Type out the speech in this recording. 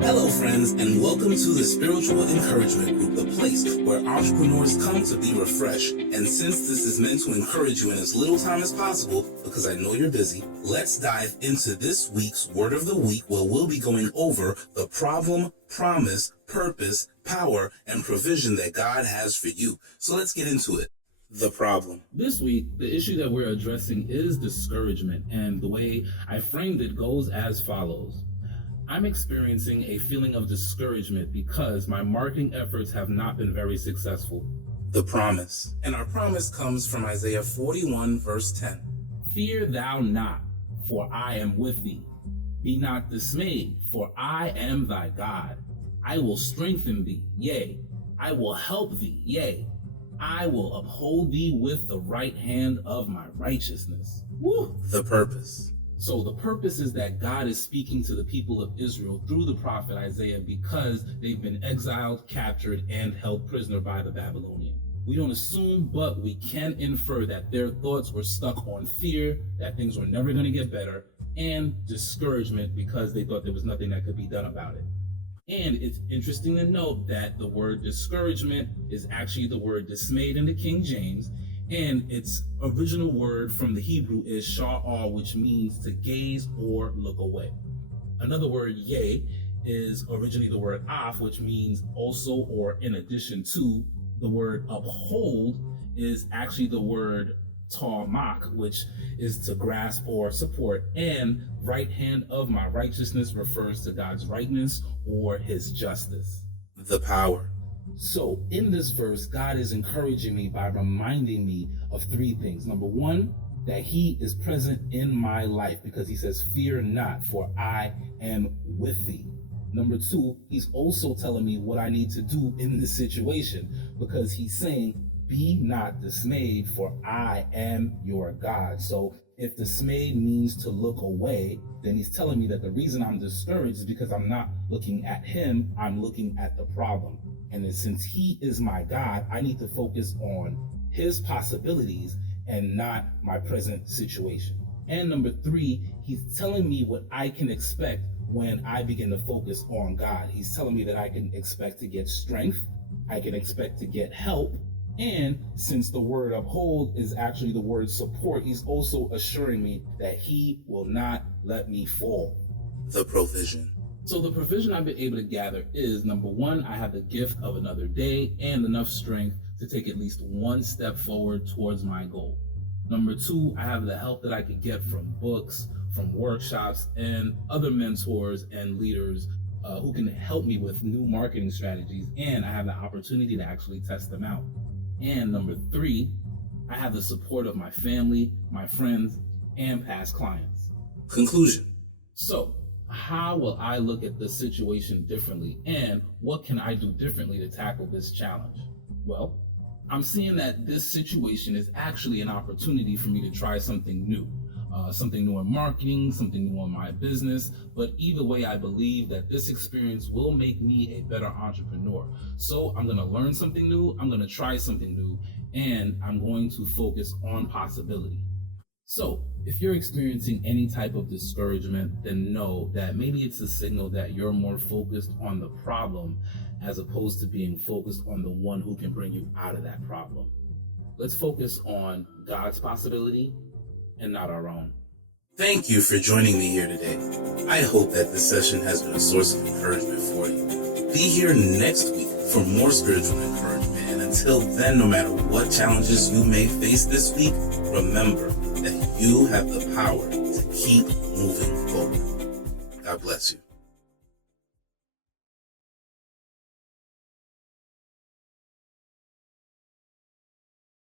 Hello friends, and welcome to the Spiritual Encouragement Group, the place where entrepreneurs come to be refreshed. And since this is meant to encourage you in as little time as possible, because I know you're busy, let's dive into this week's Word of the Week, where we'll be going over the problem, promise, purpose, power, and provision that God has for you. So let's get into it. The problem. This week, the issue that we're addressing is discouragement, and the way I framed it goes as follows. I'm experiencing a feeling of discouragement because my marketing efforts have not been very successful. The promise. And our promise comes from Isaiah 41, verse 10. Fear thou not, for I am with thee. Be not dismayed, for I am thy God. I will strengthen thee, yea, I will help thee, yea, I will uphold thee with the right hand of my righteousness. Woo! The purpose. So the purpose is that God is speaking to the people of Israel through the prophet Isaiah because they've been exiled, captured, and held prisoner by the Babylonians. We don't assume, but we can infer that their thoughts were stuck on fear, that things were never going to get better, and discouragement because they thought there was nothing that could be done about it. And it's interesting to note that the word discouragement is actually the word dismayed in the King James, and its original word from the Hebrew is sha'ar, which means to gaze or look away. Another word, yea, is originally the word af, which means also or in addition to. The word uphold is actually the word tamak, which is to grasp or support, and right hand of my righteousness refers to God's rightness or his justice. The power. So in this verse, God is encouraging me by reminding me of three things. Number one, that he is present in my life because he says, fear not, for I am with thee. Number two, he's also telling me what I need to do in this situation because he's saying, be not dismayed, for I am your God. So if dismayed means to look away, then he's telling me that the reason I'm discouraged is because I'm not looking at him, I'm looking at the problem. And since he is my God, I need to focus on his possibilities and not my present situation. And number three, he's telling me what I can expect when I begin to focus on God. He's telling me that I can expect to get strength, I can expect to get help, and since the word uphold is actually the word support, he's also assuring me that he will not let me fall. The provision. So the provision I've been able to gather is, number one, I have the gift of another day and enough strength to take at least one step forward towards my goal. Number two, I have the help that I could get from books, from workshops, and other mentors and leaders who can help me with new marketing strategies, and I have the opportunity to actually test them out. And number three, I have the support of my family, my friends, and past clients. Conclusion. So, how will I look at this situation differently, and what can I do differently to tackle this challenge? Well, I'm seeing that this situation is actually an opportunity for me to try something new in marketing, something new in my business. But either way, I believe that this experience will make me a better entrepreneur. So I'm going to learn something new, I'm going to try something new, and I'm going to focus on possibility. So if you're experiencing any type of discouragement, then know that maybe it's a signal that you're more focused on the problem as opposed to being focused on the one who can bring you out of that problem. Let's focus on God's possibility and not our own. Thank you for joining me here today. I hope that this session has been a source of encouragement for you. Be here next week for more spiritual encouragement. And until then, no matter what challenges you may face this week, remember that you have the power to keep moving forward. God bless you.